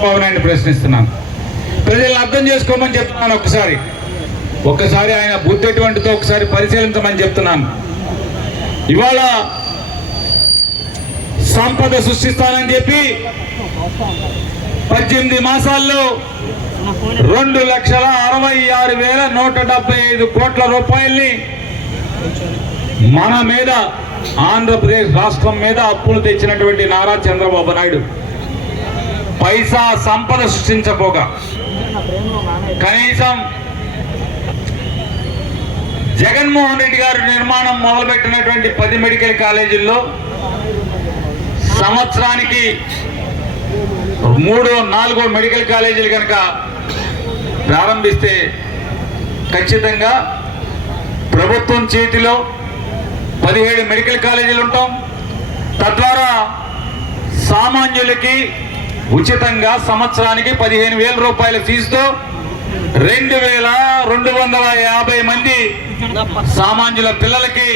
చంద్రబాబు నాయుడు ప్రశ్నిస్తున్నాను. ప్రజలను అర్థం చేసుకోమని చెప్తున్నాను. ఒక్కసారి ఆయన బుద్ధి ఎటువంటిదో ఒకసారి పరిశీలించమని చెప్తున్నాను. ఇవాళ సంపద సృష్టిస్తానని చెప్పి 18 మాసాల్లో 2,66,175 కోట్ల రూపాయల్ని మన మీద, ఆంధ్రప్రదేశ్ రాష్ట్రం మీద అప్పులు తెచ్చినటువంటి నారా చంద్రబాబు నాయుడు పైసా సంపద సృష్టించబోగా కనీసం జగన్మోహన్ రెడ్డి గారు నిర్మాణం మొదలుపెట్టినటువంటి 10 మెడికల్ కాలేజీల్లో సంవత్సరానికి 3-4 మెడికల్ కాలేజీలు కనుక ప్రారంభిస్తే ఖచ్చితంగా ప్రభుత్వం చేతిలో 17 మెడికల్ కాలేజీలు ఉంటాం. తద్వారా సామాన్యులకి ఉచితంగా సంవత్సరానికి 15,000 రూపాయల ఫీజుతో 2,250 మంది సామాన్యుల పిల్లలకి